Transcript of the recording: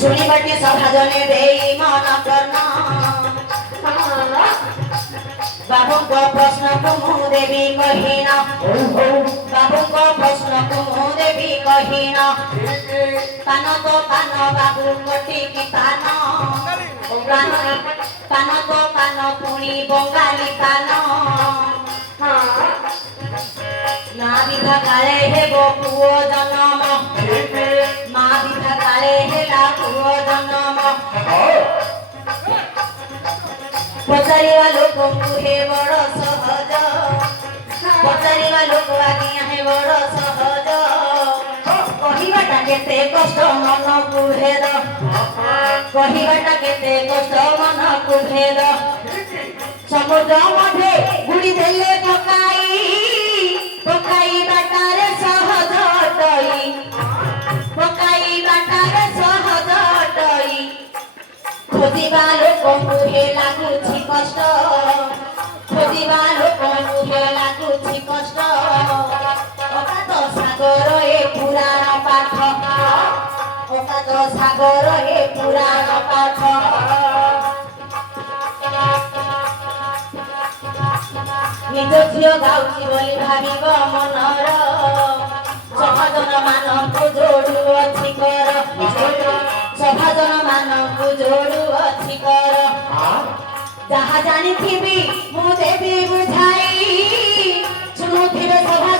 শুনিবাটি সভাজনে দেই মন করনা বাবুଙ୍କ ପ୍ରଶ୍ନକୁ ମୁଁ ଦେବି କହିନା ବାବୁଙ୍କ ପ୍ରଶ୍ନକୁ ମୁଁ ଦେବି କହିନା ପାନ ତ ପାନ ବାବୁ କଟିକି ପାନ ପାନ ତ ପାନ ପୁଣି ବଙ୍ଗାଳୀ ପାନ ମା ବିଧା କାଳେ ହେବ ପୁଅ ଜନ୍ମ ମା ବିଧା କାଳେ ହେଲା ପୁଅ ଜନ୍ମ ପଚାରିବା ଲୋକଙ୍କୁ ହେ ବଡ଼ ସହଜ ପଚାରିବା ଲୋକ ଆଜ୍ଞା ହେ ବଡ଼ ସହଜ କହିବାଟା କେତେ କଷ୍ଟ ମନକୁ ଭେଦ କହିବାଟା କେତେ କଷ୍ଟ ମନକୁ ଭେଦ ସମୁଦ୍ର ମଧ୍ୟରେ ବୁଡ଼ି ଦେଲେ ପକାଇ ପକାଇବାଟାରେ ସହଜ ଅଟଇ ପକାଇବାଟାରେ ସହଜ ଅଟଇ ଖୋଜିବା ଲୋକଙ୍କୁ ହେ ଲାଗୁଛି କଷ୍ଟ ଖୋଜିବା ଲୋକଙ୍କୁ ହେ ଲାଗୁଛି କଷ୍ଟ ଅକାତ ସାଗର ଏ ପୁରାଣ ପାଠ ଅକାତ ସାଗର ଏ ପୁରାଣ ପାଠ ନିଜ ଝିଅ ଗାଉଛି ବୋଲି ଭାବିବ ମନର ସଭାଜନ ମାନଙ୍କୁ ଯୋଡୁଅଛି କର ସଭାଜନ ମାନଙ୍କୁ ଯୋଡୁଅଛି କର ଯାହା ଜାଣିଥିବି ମୁଁ ଦେବି ବୁଝାଇ ଶୁଣୁଥିବେ ସଭା